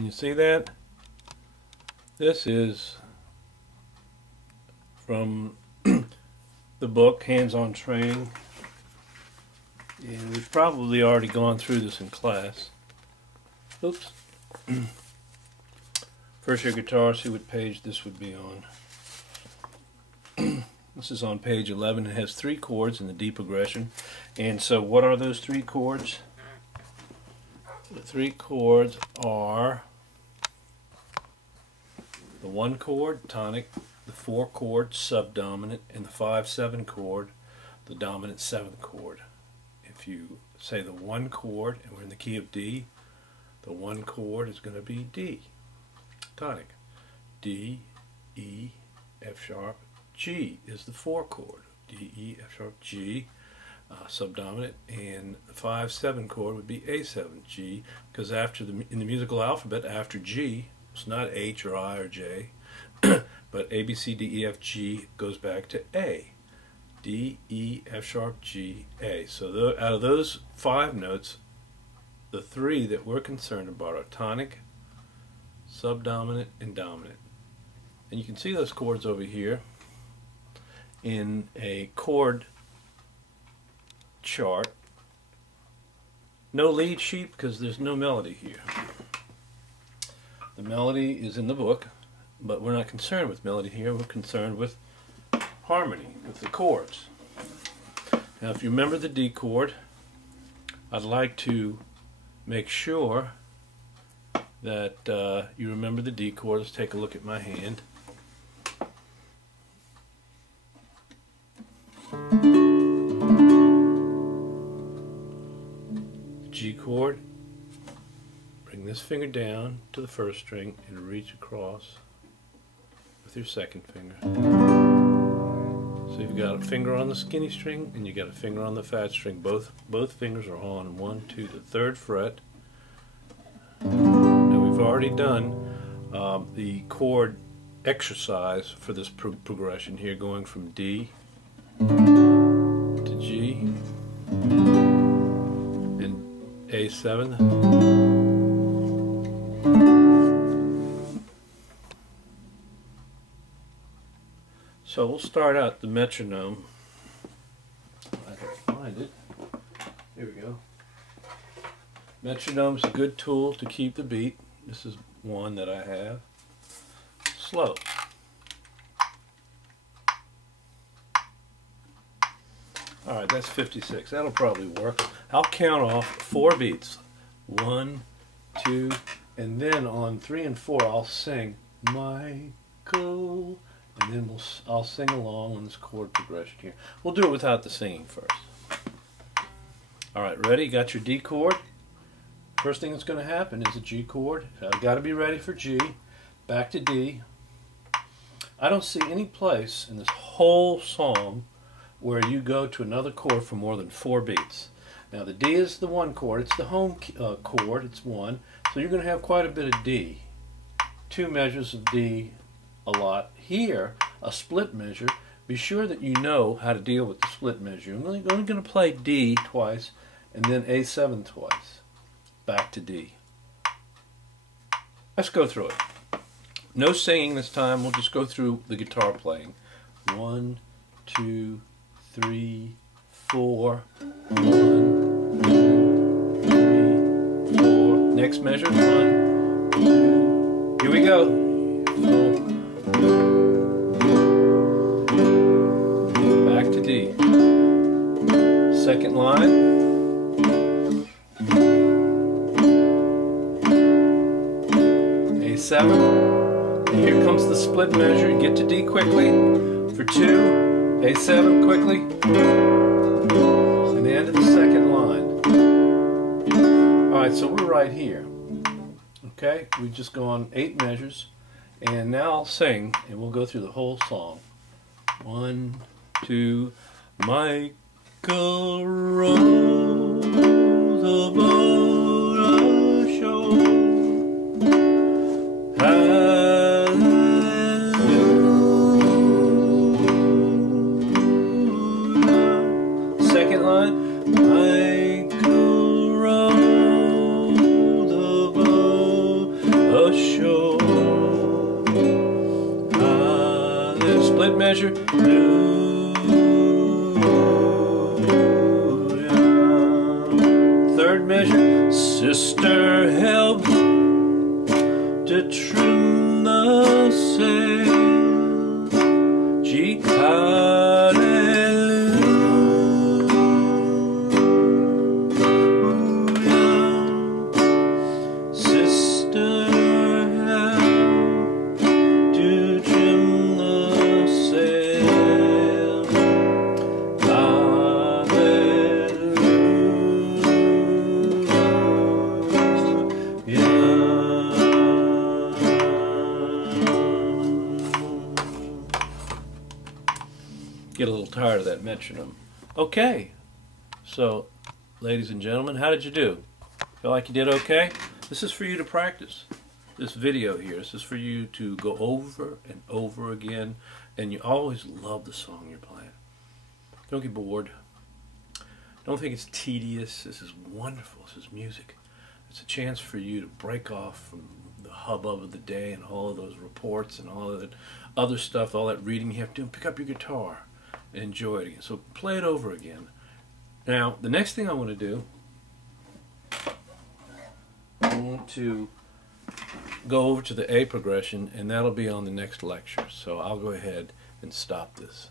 Can you see that? This is from the book Hands-On Training, and we've probably already gone through this in class. Oops. First your guitar, see what page this would be on. This is on page 11. It has 3 chords in the D progression. And so what are those 3 chords? The 3 chords are the 1 chord, tonic, the 4 chord, subdominant, and the 5/7 chord, the dominant 7th chord. If you say the 1 chord, and we're in the key of D, the 1 chord is going to be D, tonic. D, E, F sharp, G is the 4 chord. D, E, F sharp, G, subdominant, and the 5/7 chord would be A7, G, because in the musical alphabet, after G, it's not H or I or J, but A, B, C, D, E, F, G goes back to A. D, E, F sharp, G, A. So out of those 5 notes, the 3 that we're concerned about are tonic, subdominant, and dominant. And you can see those chords over here in a chord chart. No lead sheet because there's no melody here. The melody is in the book, but we're not concerned with melody here. We're concerned with harmony, with the chords. Now if you remember the D chord, I'd like to make sure that you remember the D chord. Let's take a look at my hand. G chord, bring this finger down to the 1st string and reach across with your 2nd finger. So you've got a finger on the skinny string and you got a finger on the fat string. Both fingers are on 1, 2, the 3rd fret. Now we've already done the chord exercise for this progression here, going from D to G and A7. So we'll start out the metronome. I can find it. Here we go. Metronome's a good tool to keep the beat. This is one that I have. Slow. Alright, that's 56. That'll probably work. I'll count off 4 beats. 1, 2, and then on 3 and 4 I'll sing Michael, and then I'll sing along on this chord progression here. We'll do it without the singing first. Alright, ready? Got your D chord? First thing that's going to happen is a G chord. I've got to be ready for G. Back to D. I don't see any place in this whole song where you go to another chord for more than 4 beats. Now the D is the 1 chord. It's the home chord. It's 1. So you're going to have quite a bit of D. 2 measures of D a lot. Here, a split measure. Be sure that you know how to deal with the split measure. I'm only going to play D twice and then A7 twice. Back to D. Let's go through it. No singing this time. We'll just go through the guitar playing. 1, 2, 3, 4. 1, 2, 3, 4. Next measure. 1, 2. Here we go. 4. Back to D. 2nd line. A7. And here comes the split measure. Get to D quickly for 2. A7 quickly. And the end of the 2nd line. Alright, so we're right here. Okay, we've just gone 8 measures. And now I'll sing, and we'll go through the whole song. 1, 2, Michael rose above a shore. Hallelujah. 2nd line. Michael rose above a measure, hallelujah. Third measure, sister, help to trim the sail. G, hallelujah. Sister, help to trim the sail. Get a little tired of that metronome. Okay, so ladies and gentlemen, how did you do? Feel like you did okay? This is for you to practice. This video here, this is for you to go over and over again, and you always love the song you're playing. Don't get bored. Don't think it's tedious. This is wonderful. This is music. It's a chance for you to break off from the hubbub of the day and all of those reports and all of that other stuff, all that reading you have to do. Pick up your guitar and enjoy it again. So play it over again. Now, the next thing I want to do, I want to go over to the A progression, and that'll be on the next lecture. So I'll go ahead and stop this.